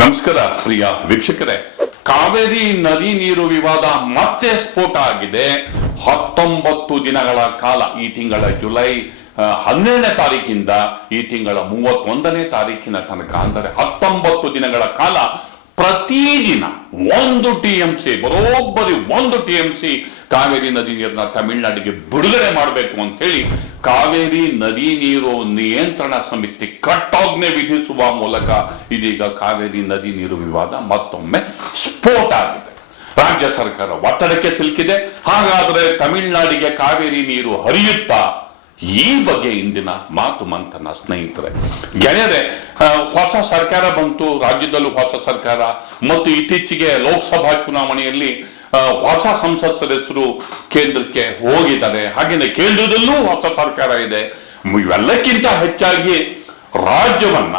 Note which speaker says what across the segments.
Speaker 1: ನಮಸ್ಕಾರ, ಪ್ರಿಯ ವೀಕ್ಷಕರೇ. ಕಾವೇರಿ ನದಿ ನೀರು ವಿವಾದ ಮತ್ತೆ ಸ್ಫೋಟ ಆಗಿದೆ. ಹತ್ತೊಂಬತ್ತು ದಿನಗಳ ಕಾಲ, ಈ ತಿಂಗಳ ಜುಲೈ ಹನ್ನೆರಡನೇ ತಾರೀಕಿಂದ ಈ ತಿಂಗಳ ಮೂವತ್ತೊಂದನೇ ತಾರೀಕಿನ ತನಕ, ಅಂದರೆ ಹತ್ತೊಂಬತ್ತು ದಿನಗಳ ಕಾಲ, ಪ್ರತಿದಿನ ಒಂದು ಟಿ ಎಂ ಸಿ, ಬರೋಬ್ಬರಿ ಒಂದು ಟಿ ಎಂ ಸಿ ಕಾವೇರಿ ನದಿ ನೀರನ್ನ ತಮಿಳುನಾಡಿಗೆ ಬಿಡುಗಡೆ ಮಾಡಬೇಕು ಅಂತ ಹೇಳಿ ಕಾವೇರಿ ನದಿ ನೀರು ನಿಯಂತ್ರಣ ಸಮಿತಿ ಕಟ್ಟಾಜ್ಞೆ ವಿಧಿಸುವ ಮೂಲಕ ಇದೀಗ ಕಾವೇರಿ ನದಿ ನೀರು ವಿವಾದ ಮತ್ತೊಮ್ಮೆ ಸ್ಫೋಟ ಆಗಿದೆ. ರಾಜ್ಯ ಸರ್ಕಾರ ಒತ್ತಡಕ್ಕೆ ಸಿಲುಕಿದೆ. ಹಾಗಾದ್ರೆ ತಮಿಳುನಾಡಿಗೆ ಕಾವೇರಿ ನೀರು ಹರಿಯುತ್ತಾ? ಈ ಬಗ್ಗೆ ಇಂದಿನ ಮಾತು ಮಂಥನ ಸ್ನೇಹಿತರೆ. ಗೆಳೆಯರೆ ಹೊಸ ಸರ್ಕಾರ ಬಂತು, ರಾಜ್ಯದಲ್ಲೂ ಹೊಸ ಸರ್ಕಾರ. ಮತ್ತು ಇತ್ತೀಚೆಗೆ ಲೋಕಸಭಾ ಚುನಾವಣೆಯಲ್ಲಿ ಹೊಸ ಸಂಸತ್ ಸದಸ್ಯರು ಕೇಂದ್ರಕ್ಕೆ ಹೋಗಿದ್ದಾರೆ. ಹಾಗೆಯೇ ಕೇಂದ್ರದಲ್ಲೂ ಹೊಸ ಸರ್ಕಾರ ಇದೆ. ಇವೆಲ್ಲಕ್ಕಿಂತ ಹೆಚ್ಚಾಗಿ ರಾಜ್ಯವನ್ನ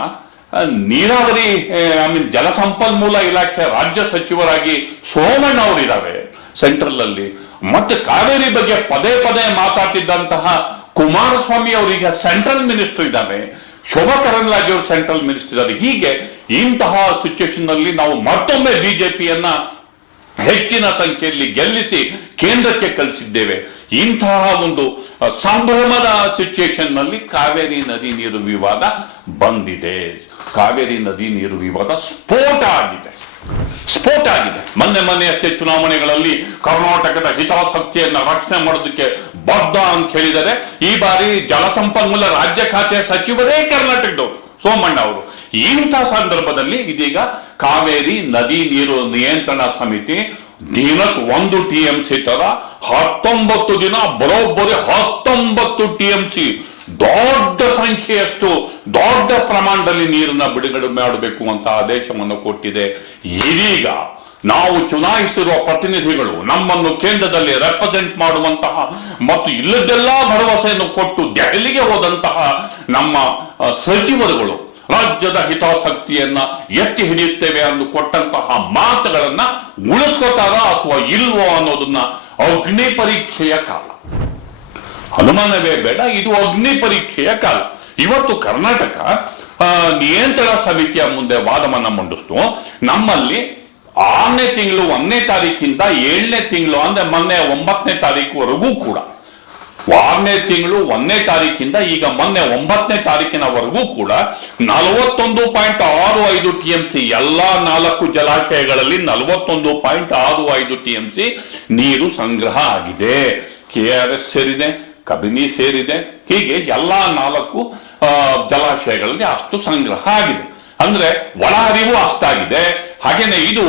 Speaker 1: ನೀರಾವರಿ ಐ ಮೀನ್ ಜಲಸಂಪನ್ಮೂಲ ಇಲಾಖೆ ರಾಜ್ಯ ಸಚಿವರಾಗಿ ಸೋಮಣ್ಣ ಅವರಿದ್ದಾರೆ ಸೆಂಟ್ರಲ್ ಅಲ್ಲಿ ಮತ್ತೆ ಕಾವೇರಿ ಬಗ್ಗೆ ಪದೇ ಪದೇ ಮಾತಾಡ್ತಿದ್ದಂತಹ ಕುಮಾರಸ್ವಾಮಿ ಅವರೀಗ ಸೆಂಟ್ರಲ್ ಮಿನಿಸ್ಟರ್ ಇದ್ದಾರೆ ಶೋಭಾ ಕರಂದ್ಲಾಜೆ ಅವರು ಸೆಂಟ್ರಲ್ ಮಿನಿಸ್ಟರ್ ಇದ್ದಾರೆ. ಹೀಗೆ ಇಂತಹ ಸಿಚುವೇಶನ್ನಲ್ಲಿ ನಾವು ಮತ್ತೊಮ್ಮೆ ಬಿಜೆಪಿಯನ್ನ ಹೆಚ್ಚಿನ ಸಂಖ್ಯೆಯಲ್ಲಿ ಗೆಲ್ಲಿಸಿ ಕೇಂದ್ರಕ್ಕೆ ಕಳಿಸಿದ್ದೇವೆ. ಇಂತಹ ಒಂದು ಸಂಭ್ರಮದ ಸಿಚುಯೇಷನ್ನಲ್ಲಿ ಕಾವೇರಿ ನದಿ ನೀರು ವಿವಾದ ಬಂದಿದೆ. ಕಾವೇರಿ ನದಿ ನೀರು ವಿವಾದ ಸ್ಫೋಟ ಆಗಿದೆ. ಸ್ಫೋಟ ಆಗಿದೆ. ಮೊನ್ನೆ ಮೊನ್ನೆ ಅಷ್ಟೇ ಚುನಾವಣೆಗಳಲ್ಲಿ ಕರ್ನಾಟಕದ ಹಿತಾಸಕ್ತಿಯನ್ನ ರಕ್ಷಣೆ ಮಾಡೋದಕ್ಕೆ ಬದ್ಧ ಅಂತ ಹೇಳಿದರೆ ಈ ಬಾರಿ ಜಲಸಂಪನ್ಮೂಲ ರಾಜ್ಯ ಖಾತೆ ಸಚಿವರೇ ಕರ್ನಾಟಕದವರು, ಸೋಮಣ್ಣ ಅವರು. ಇಂಥ ಸಂದರ್ಭದಲ್ಲಿ ಇದೀಗ ಕಾವೇರಿ ನದಿ ನೀರು ನಿಯಂತ್ರಣ ಸಮಿತಿ ದಿನಕ್ಕೆ ಒಂದು ಟಿ ಎಂ ಸಿ ತರ ಹತ್ತೊಂಬತ್ತು ದಿನ ಬರೋಬ್ಬರಿ ಹತ್ತೊಂಬತ್ತು ಟಿ ಎಂ ಸಿ ದೊಡ್ಡ ಸಂಖ್ಯೆಯಷ್ಟು ದೊಡ್ಡ ಪ್ರಮಾಣದಲ್ಲಿ ನೀರನ್ನ ಬಿಡುಗಡೆ ಮಾಡಬೇಕು ಅಂತ ಆದೇಶವನ್ನು ಕೊಟ್ಟಿದೆ. ಇದೀಗ ನಾವು ಚುನಾಯಿಸಿರುವ ಪ್ರತಿನಿಧಿಗಳು ನಮ್ಮನ್ನು ಕೇಂದ್ರದಲ್ಲಿ ರೆಪ್ರೆಸೆಂಟ್ ಮಾಡುವಂತಹ ಮತ್ತು ಇಲ್ಲದೆಲ್ಲ ಭರವಸೆಯನ್ನು ಕೊಟ್ಟು ದೆಹಲಿಗೆ ಹೋದಂತಹ ನಮ್ಮ ಸಚಿವರುಗಳು ರಾಜ್ಯದ ಹಿತಾಸಕ್ತಿಯನ್ನ ಎತ್ತಿ ಹಿಡಿಯುತ್ತೇವೆ ಎಂದು ಕೊಟ್ಟಂತಹ ಮಾತುಗಳನ್ನ ಉಳಿಸ್ಕೋತಾರ ಅಥವಾ ಇಲ್ವೋ ಅನ್ನೋದನ್ನ ಅಗ್ನಿ ಪರೀಕ್ಷೆಯ ಕಾಲ. ಅನುಮಾನವೇ ಬೇಡ, ಇದು ಅಗ್ನಿ ಪರೀಕ್ಷೆಯ ಕಾಲ. ಇವತ್ತು ಕರ್ನಾಟಕ ನಿಯಂತ್ರಣ ಸಮಿತಿಯ ಮುಂದೆ ವಾದವನ್ನ ಮಂಡಿಸ್ತು. ನಮ್ಮಲ್ಲಿ ಆರನೇ ತಿಂಗಳು ಒಂದನೇ ತಾರೀಕಿಂದ ಏಳನೇ ತಿಂಗಳು, ಅಂದ್ರೆ ಮೊನ್ನೆ ಒಂಬತ್ತನೇ ತಾರೀಕುವರೆಗೂ ಕೂಡ. ಆರನೇ ತಿಂಗಳು ಒಂದನೇ ತಾರೀಕಿಂದ ಈಗ ಮೊನ್ನೆ ಒಂಬತ್ತನೇ ತಾರೀಕಿನವರೆಗೂ ಕೂಡ ನಲವತ್ತೊಂದು ಪಾಯಿಂಟ್ ಆರು ಐದು ಟಿ ಎಂ ಸಿ, ಎಲ್ಲಾ ನಾಲ್ಕು ಜಲಾಶಯಗಳಲ್ಲಿ ನಲವತ್ತೊಂದು ಪಾಯಿಂಟ್ ಆರು ಐದು ಟಿ ಎಂ ಸಿ ನೀರು ಸಂಗ್ರಹ ಆಗಿದೆ. ಕೆ ಆರ್ ಎಸ್ ಸೇರಿದೆ. ಕಬಿನಿ ಸೇರಿದೆ. ಹೀಗೆ ಎಲ್ಲಾ ನಾಲ್ಕು ಜಲಾಶಯಗಳಲ್ಲಿ ಅಷ್ಟು ಸಂಗ್ರಹ ಆಗಿದೆ. ಅಂದ್ರೆ ಒಳ ಹರಿವು ಅಷ್ಟಾಗಿದೆ. ಹಾಗೇನೆ ಇದು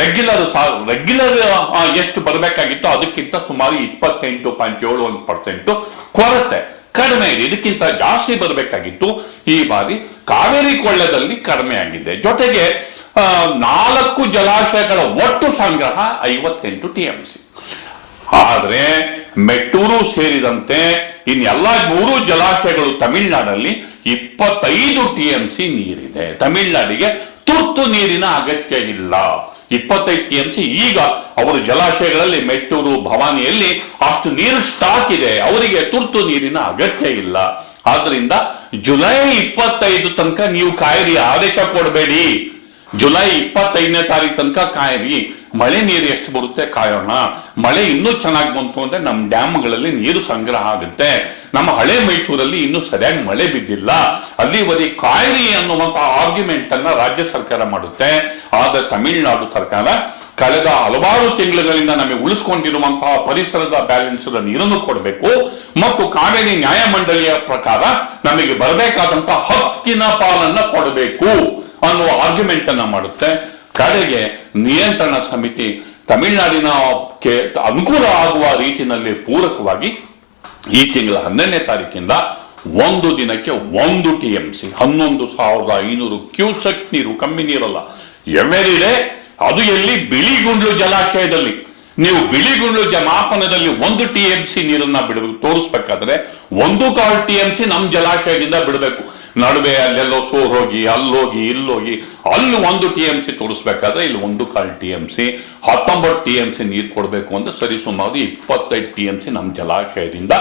Speaker 1: ರೆಗ್ಯುಲರ್ ರೆಗ್ಯುಲರ್ ಎಷ್ಟು ಬರಬೇಕಾಗಿತ್ತು ಅದಕ್ಕಿಂತ ಸುಮಾರು ಇಪ್ಪತ್ತೆಂಟು ಪಾಯಿಂಟ್ ಏಳು ಒಂದು ಪರ್ಸೆಂಟ್ ಕೊರತೆ. ಕಡಿಮೆ ಇದೆ. ಇದಕ್ಕಿಂತ ಜಾಸ್ತಿ ಬರಬೇಕಾಗಿತ್ತು. ಈ ಬಾರಿ ಕಾವೇರಿ ಕೊಳ್ಳದಲ್ಲಿ ಕಡಿಮೆ ಆಗಿದೆ. ಜೊತೆಗೆ ನಾಲ್ಕು ಜಲಾಶಯಗಳ ಒಟ್ಟು ಸಂಗ್ರಹ ಐವತ್ತೆಂಟು ಟಿ ಎಂ ಸಿ ಆದ್ರೆ ಮೆಟ್ಟೂರು ಸೇರಿದಂತೆ ಇನ್ನೆಲ್ಲ ಮೂರು ಜಲಾಶಯಗಳು ತಮಿಳುನಾಡಲ್ಲಿ ಇಪ್ಪತ್ತೈದು ಟಿ ಎಂ ಸಿ ನೀರಿದೆ. ತಮಿಳುನಾಡಿಗೆ ತುರ್ತು ನೀರಿನ ಅಗತ್ಯ ಇಲ್ಲ. ಇಪ್ಪತ್ತೈದು ಟಿ ಎಂ ಸಿ ಈಗ ಅವರು ಜಲಾಶಯಗಳಲ್ಲಿ ಮೆಟ್ಟೂರು ಭವಾನಿಯಲ್ಲಿ ಅಷ್ಟು ನೀರು ಸ್ಟಾಕ್ ಇದೆ. ಅವರಿಗೆ ತುರ್ತು ನೀರಿನ ಅಗತ್ಯ ಇಲ್ಲ. ಆದ್ರಿಂದ ಜುಲೈ ಇಪ್ಪತ್ತೈದು ತನಕ ನೀವು ಕಾಯಿರಿ. ಆದೇಶ ಕೊಡಬೇಡಿ. ಜುಲೈ ಇಪ್ಪತ್ತೈದನೇ ತಾರೀಕು ತನಕ ಕಾಯಿರಿ. ಮಳೆ ನೀರು ಎಷ್ಟು ಬರುತ್ತೆ ಕಾಯೋಣ? ಮಳೆ ಇನ್ನೂ ಚೆನ್ನಾಗಿ ಬಂತು ಅಂದ್ರೆ ನಮ್ಮ ಡ್ಯಾಮ್ಗಳಲ್ಲಿ ನೀರು ಸಂಗ್ರಹ ಆಗುತ್ತೆ. ನಮ್ಮ ಹಳೆ ಮೈಸೂರಲ್ಲಿ ಇನ್ನೂ ಸರಿಯಾಗಿ ಮಳೆ ಬಿದ್ದಿಲ್ಲ. ಅಲ್ಲಿವರೆಗೆ ಕಾಯಿರಿ ಅನ್ನುವಂತಹ ಆರ್ಗ್ಯುಮೆಂಟ್ ಅನ್ನ ರಾಜ್ಯ ಸರ್ಕಾರ ಮಾಡುತ್ತೆ. ಆಗ ತಮಿಳುನಾಡು ಸರ್ಕಾರ ಕಳೆದ ಹಲವಾರು ತಿಂಗಳುಗಳಿಂದ ನಮಗೆ ಉಳಿಸ್ಕೊಂಡಿರುವಂತಹ ಪರಿಸರದ ಬ್ಯಾಲೆನ್ಸ್ ನೀರನ್ನು ಕೊಡಬೇಕು. ಮತ್ತು ಕಾವೇರಿ ನ್ಯಾಯಮಂಡಳಿಯ ಪ್ರಕಾರ ನಮಗೆ ಬರಬೇಕಾದಂತಹ ಹಕ್ಕಿನ ಪಾಲನ್ನ ಕೊಡಬೇಕು ಅನ್ನುವ ಆರ್ಗ್ಯುಮೆಂಟ್ ಅನ್ನ ಮಾಡುತ್ತೆ. ಕಡೆಗೆ ನಿಯಂತ್ರಣ ಸಮಿತಿ ತಮಿಳುನಾಡಿನ ಅನುಕೂಲ ಆಗುವ ರೀತಿಯಲ್ಲಿ ಪೂರಕವಾಗಿ ಈ ತಿಂಗಳ ಹನ್ನೆರಡನೇ ತಾರೀಕಿಂದ ಒಂದು ದಿನಕ್ಕೆ ಒಂದು ಟಿ ಎಂ ಸಿ, ಹನ್ನೊಂದು ಸಾವಿರದ ಐನೂರು ಕ್ಯೂಸೆಕ್ ನೀರು, ಕಮ್ಮಿ ನೀರಲ್ಲ. ಎವೆರಿ ಡೇ ಅದು ಎಲ್ಲಿ? ಬಿಳಿಗುಂಡ್ಲು ಜಲಾಶಯದಲ್ಲಿ. ನೀವು ಬಿಳಿಗುಂಡ್ಲು ಜಮಾಪನದಲ್ಲಿ ಒಂದು ಟಿ ಎಂ ಸಿ ನೀರನ್ನ ಬಿಡಬೇಕು. ತೋರಿಸ್ಬೇಕಾದ್ರೆ ಒಂದು ಕಾಲ್ ಟಿ ಎಂ ಸಿ ನಮ್ಮ ಜಲಾಶಯದಿಂದ ಬಿಡಬೇಕು. ನಡುವೆ ಅಲ್ಲೆಲ್ಲೋ ಸೋರ್ ಹೋಗಿ ಅಲ್ಲೋಗಿ, ಇಲ್ಲೋಗಿ, ಅಲ್ಲಿ ಒಂದು ಟಿ ಎಂ ಸಿ ತೋರಿಸ್ಬೇಕಾದ್ರೆ ಇಲ್ಲಿ ಒಂದು ಕಾಲ್ ಟಿ ಎಂ ಸಿ ಹತ್ತೊಂಬತ್ತು ಟಿ ಎಂ ಸಿ ನೀರು ಕೊಡಬೇಕು ಅಂದ್ರೆ ಸರಿ ಸುಮಾರು ಇಪ್ಪತ್ತೈದು ಟಿ ಎಂ ಸಿ ನಮ್ಮ ಜಲಾಶಯದಿಂದ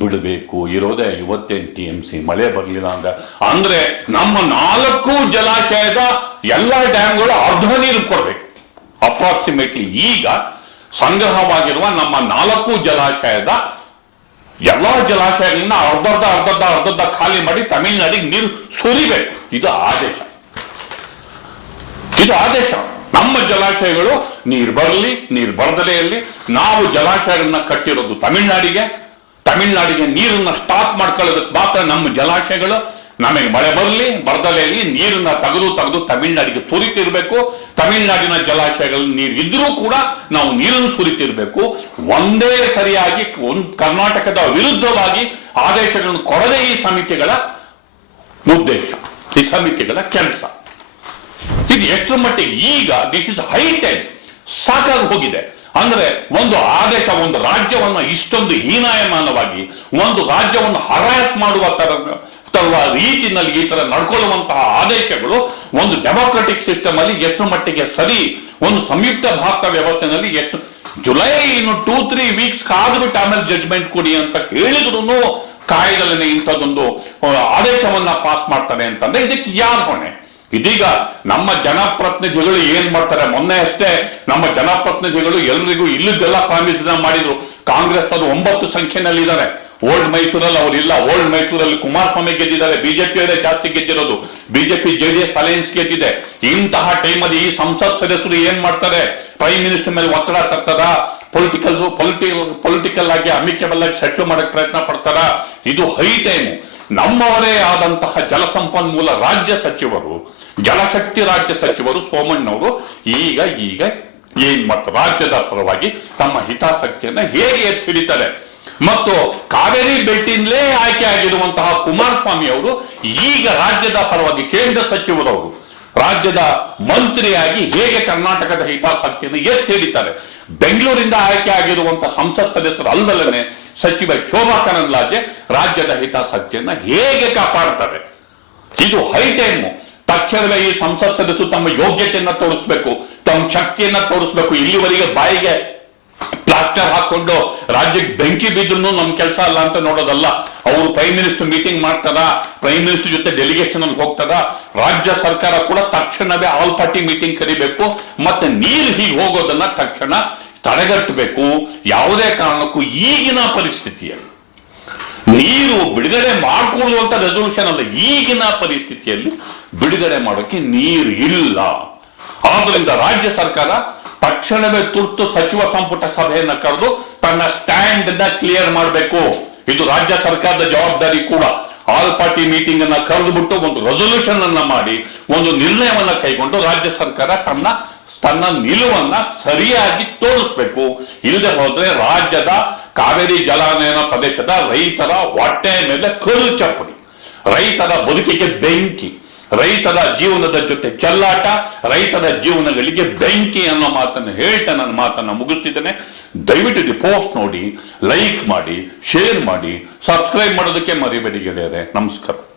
Speaker 1: ಬಿಡಬೇಕು. ಇರೋದೇ ಐವತ್ತೆಂಟು ಟಿ ಎಂ ಸಿ ಮಳೆ ಬರಲಿಲ್ಲ ಅಂದ್ರೆ. ಅಂದ್ರೆ ನಮ್ಮ ನಾಲ್ಕು ಜಲಾಶಯದ ಎಲ್ಲ ಡ್ಯಾಮ್ಗಳು ಅರ್ಧ ನೀರು ಕೊಡಬೇಕು. ಅಪ್ರಾಕ್ಸಿಮೇಟ್ಲಿ ಈಗ ಸಂಗ್ರಹವಾಗಿರುವ ನಮ್ಮ ನಾಲ್ಕು ಜಲಾಶಯದ ಎಲ್ಲಾ ಜಲಾಶಯಗಳನ್ನ ಅರ್ಧರ್ಧ ಅರ್ಧರ್ಧ ಅರ್ಧರ್ಧ ಖಾಲಿ ಮಾಡಿ ತಮಿಳುನಾಡಿಗೆ ನೀರು ಸುರಿಬೇಕು. ಇದು ಆದೇಶ. ಇದು ಆದೇಶ. ನಮ್ಮ ಜಲಾಶಯಗಳು ನೀರ್ ಬರಲಿ, ನೀರ್ ಬರದಲೇ ಇರಲಿ. ನಾವು ಜಲಾಶಯಗಳನ್ನ ಕಟ್ಟಿರೋದು ತಮಿಳುನಾಡಿಗೆ. ತಮಿಳುನಾಡಿಗೆ ನೀರನ್ನ ಸ್ಟಾಪ್ ಮಾಡ್ಕೊಳ್ಳೋದಕ್ಕೆ ಮಾತ್ರ ನಮ್ಮ ಜಲಾಶಯಗಳು ನಮಗೆ ಮಳೆ ಬರಲಿ ಬರದಲೇ ಇರಲಿ, ನೀರನ್ನ ತೆಗೆದು ತೆಗೆದು ತಮಿಳುನಾಡಿಗೆ ಸುರಿತಿರ್ಬೇಕು. ತಮಿಳುನಾಡಿನ ಜಲಾಶಯಗಳಲ್ಲಿ ನೀರು ಇದ್ರೂ ಕೂಡ ನಾವು ನೀರನ್ನು ಸುರಿತಿರ್ಬೇಕು. ಒಂದೇ ಸರಿಯಾಗಿ ಒಂದ್ ಕರ್ನಾಟಕದ ವಿರುದ್ಧವಾಗಿ ಆದೇಶಗಳನ್ನು ಕೊಡದೇ ಈ ಸಮಿತಿಗಳ ಉದ್ದೇಶ, ಈ ಸಮಿತಿಗಳ ಕೆಲಸ. ಇದು ಎಷ್ಟು ಮಟ್ಟಿಗೆ ಈಗ ದಿಸ್ ಇಸ್ ಹೈ ಟೈಮ್ ಸಾಕಾಗಿ ಹೋಗಿದೆ. ಅಂದ್ರೆ ಒಂದು ಆದೇಶ, ಒಂದು ರಾಜ್ಯವನ್ನ ಇಷ್ಟೊಂದು ಹೀನಾಯಮಾನವಾಗಿ, ಒಂದು ರಾಜ್ಯವನ್ನು ಹರಾಸ್ ಮಾಡುವ ತರ ತರುವ ರೀತಿಯಲ್ಲಿ ಈ ತರ ನಡ್ಕೊಳ್ಳುವಂತಹ ಆದೇಶಗಳು ಒಂದು ಡೆಮೋಕ್ರೆಟಿಕ್ ಸಿಸ್ಟಮ್ ಅಲ್ಲಿ ಎಷ್ಟು ಮಟ್ಟಿಗೆ ಸರಿ, ಒಂದು ಸಂಯುಕ್ತ ಭಾರತ ವ್ಯವಸ್ಥೆನಲ್ಲಿ ಎಷ್ಟು, ಜುಲೈ ಇನ್ನು ಟೂ, ತ್ರೀ ವೀಕ್ಸ್ ಕಾದ್ಬಿಟ್ಟು ಆಮೇಲೆ ಜಡ್ಜ್ಮೆಂಟ್ ಕೊಡಿ ಅಂತ ಹೇಳಿದ್ರು ಕಾಯ್ದಲ್ಲೇ ಇಂಥದ್ದೊಂದು ಆದೇಶವನ್ನ ಪಾಸ್ ಮಾಡ್ತಾರೆ ಅಂತಂದ್ರೆ ಇದಕ್ಕೆ ಯಾರು ಹೊಣೆ ಇದೀಗ ನಮ್ಮ ಜನಪ್ರತಿನಿಧಿಗಳು ಏನ್ ಮಾಡ್ತಾರೆ? ಮೊನ್ನೆ ಅಷ್ಟೇ ನಮ್ಮ ಜನಪ್ರತಿನಿಧಿಗಳು ಎಲ್ರಿಗೂ ಇಲ್ಲದೆಲ್ಲ ಪ್ರಾಮಿಸ್ ಮಾಡಿದ್ರು. ಕಾಂಗ್ರೆಸ್ ಅದು ಒಂಬತ್ತು ಸಂಖ್ಯೆನಲ್ಲಿ ಇದ್ದಾರೆ ಓಲ್ಡ್ ಮೈಸೂರಲ್ಲಿ ಅವರು ಇಲ್ಲ. ಓಲ್ಡ್ ಮೈಸೂರಲ್ಲಿ ಕುಮಾರಸ್ವಾಮಿ ಗೆದ್ದಿದ್ದಾರೆ. ಬಿಜೆಪಿ ಅವರೇ ಜಾಸ್ತಿ ಗೆದ್ದಿರೋದು. ಬಿಜೆಪಿ ಜೆಡಿಎಸ್ ಅಲೈನ್ಸ್ ಗೆದ್ದಿದೆ. ಇಂತಹ ಟೈಮಲ್ಲಿ ಈ ಸಂಸತ್ ಸದಸ್ಯರು ಏನ್ ಮಾಡ್ತಾರೆ? ಪ್ರೈಮ್ ಮಿನಿಸ್ಟರ್ ಮೇಲೆ ಒತ್ತಡ ತರ್ತಾರ? ಪೊಲಿಟಿಕಲ್ ಪೊಲಿಟಿಕಲ್ ಪೊಲಿಟಿಕಲ್ ಆಗಿ ಅಮಿಕೇಬಲ್ ಆಗಿ ಸೆಟ್ಲ್ ಮಾಡಕ್ ಪ್ರಯತ್ನ ಪಡ್ತಾರ? ಇದು ಹೈ ಟೈಮ್ ನಮ್ಮವರೇ ಆದಂತಹ ಜಲಸಂಪನ್ಮೂಲ ರಾಜ್ಯ ಸಚಿವರು, ಜಲಶಕ್ತಿ ರಾಜ್ಯ ಸಚಿವರು ಸೋಮಣ್ಣವರು ಈಗ ಈಗ ಏನ್ ಮತ್ತು ರಾಜ್ಯದ ಪರವಾಗಿ ತಮ್ಮ ಹಿತಾಸಕ್ತಿಯನ್ನ ಹೇಗೆ ಎತ್ತಿ ಹಿಡಿತಾರೆ ಮತ್ತು ಕಾವೇರಿ ಬೆಟ್ಟಿಂದಲೇ ಆಯ್ಕೆ ಆಗಿರುವಂತಹ ಕುಮಾರಸ್ವಾಮಿ ಅವರು ಈಗ ರಾಜ್ಯದ ಪರವಾಗಿ ಕೇಂದ್ರ ಸಚಿವರವರು, ರಾಜ್ಯದ ಮಂತ್ರಿಯಾಗಿ ಹೇಗೆ ಕರ್ನಾಟಕದ ಹಿತಾಸಕ್ತಿಯನ್ನು ಎತ್ತಿ ಹಿಡಿತಾರೆ? ಬೆಂಗಳೂರಿಂದ ಆಯ್ಕೆ ಆಗಿರುವಂತಹ ಸಂಸತ್ ಸದಸ್ಯರು ಅಲ್ಲದಲ್ಲೇ ಸಚಿವ ಶೋಭಾ ಕರಂದ್ಲಾಜೆ ರಾಜ್ಯದ ಹಿತಾಸಕ್ತಿಯನ್ನು ಹೇಗೆ ಕಾಪಾಡ್ತಾರೆ? ಇದು ಹೈ ಟೈಮು. ತಕ್ಷಣವೇ ಈ ಸಂಸತ್ ಸದಸ್ಯರು ತಮ್ಮ ಯೋಗ್ಯತೆಯನ್ನ ತೋರಿಸ್ಬೇಕು, ತಮ್ಮ ಶಕ್ತಿಯನ್ನ ತೋರಿಸ್ಬೇಕು. ಇಲ್ಲಿವರೆಗೆ ಬಾಯಿಗೆ ಪ್ಲಾಸ್ಟರ್ ಹಾಕೊಂಡು ರಾಜ್ಯಕ್ಕೆ ಬೆಂಕಿ ಬಿದ್ರು ನಮ್ ಕೆಲಸ ಅಲ್ಲ ಅಂತ ನೋಡೋದಲ್ಲ. ಅವರು ಪ್ರೈಮ್ ಮಿನಿಸ್ಟರ್ ಮೀಟಿಂಗ್ ಮಾಡ್ತಾರ ಪ್ರೈಮ್ ಮಿನಿಸ್ಟರ್ ಜೊತೆ ಡೆಲಿಗೇಷನ್ ಅಲ್ಲಿ ಹೋಗ್ತಾರ, ರಾಜ್ಯ ಸರ್ಕಾರ ಕೂಡ ತಕ್ಷಣವೇ ಆಲ್ ಪಾರ್ಟಿ ಮೀಟಿಂಗ್ ಕರಿಬೇಕು, ಮತ್ತೆ ನೀರು ಹೀಗೆ ಹೋಗೋದನ್ನ ತಕ್ಷಣ ತಡೆಗಟ್ಟಬೇಕು ಯಾವುದೇ ಕಾರಣಕ್ಕೂ ಈಗಿನ ಪರಿಸ್ಥಿತಿಯಲ್ಲಿ. ನೀರು ಬಿಡುಗಡೆ ಮಾಡಿಕೊಡುವಂತ ರೆಸೊಲ್ಯೂಷನ್ ಅಲ್ಲ, ಈಗಿನ ಪರಿಸ್ಥಿತಿಯಲ್ಲಿ ಬಿಡುಗಡೆ ಮಾಡೋಕೆ ನೀರು ಇಲ್ಲ. ಆದ್ರಿಂದ ರಾಜ್ಯ ಸರ್ಕಾರ ತಕ್ಷಣವೇ ತುರ್ತು ಸಚಿವ ಸಂಪುಟ ಸಭೆಯನ್ನ ಕರೆದು ತನ್ನ ಸ್ಟ್ಯಾಂಡ್ನ ಕ್ಲಿಯರ್ ಮಾಡಬೇಕು. ಇದು ರಾಜ್ಯ ಸರ್ಕಾರದ ಜವಾಬ್ದಾರಿ ಕೂಡ. ಆಲ್ ಪಾರ್ಟಿ ಮೀಟಿಂಗ್ ಅನ್ನ ಕರೆದುಬಿಟ್ಟು ಒಂದು ರೆಸೊಲ್ಯೂಷನ್ ಅನ್ನ ಮಾಡಿ, ಒಂದು ನಿರ್ಣಯವನ್ನ ಕೈಗೊಂಡು ರಾಜ್ಯ ಸರ್ಕಾರ ತನ್ನ ತನ್ನ ನಿಲುವನ್ನ ಸರಿಯಾಗಿ ತೋರಿಸ್ಬೇಕು. ಇಲ್ಲದೆ ಹೋದ್ರೆ ರಾಜ್ಯದ ಕಾವೇರಿ ಜಲಾನಯನ ಪ್ರದೇಶದ ರೈತರ ಹೊಟ್ಟೆ ಮೇಲೆ ಕಲ್ಲು ಚಪ್ಪಡಿ. ರೈತರ ಬದುಕಿಗೆ ಬೆಂಕಿ. ರೈತರ ಜೀವನದ ಜೊತೆ ಚೆಲ್ಲಾಟ, ರೈತದ ಜೀವನಗಳಿಗೆ ಬೆಂಕಿ ಅನ್ನೋ ಮಾತನ್ನು ಹೇಳ್ತಾ ನನ್ನ ಮಾತನ್ನು ಮುಗಿಸ್ತಿದ್ದೇನೆ. ದಯವಿಟ್ಟು ಇದು ಪೋಸ್ಟ್ ನೋಡಿ ಲೈಕ್ ಮಾಡಿ ಶೇರ್ ಮಾಡಿ ಸಬ್ಸ್ಕ್ರೈಬ್ ಮಾಡೋದಕ್ಕೆ ಮರಿಬೇಡಿ ಗೆಳೆಯರೆ. ನಮಸ್ಕಾರ.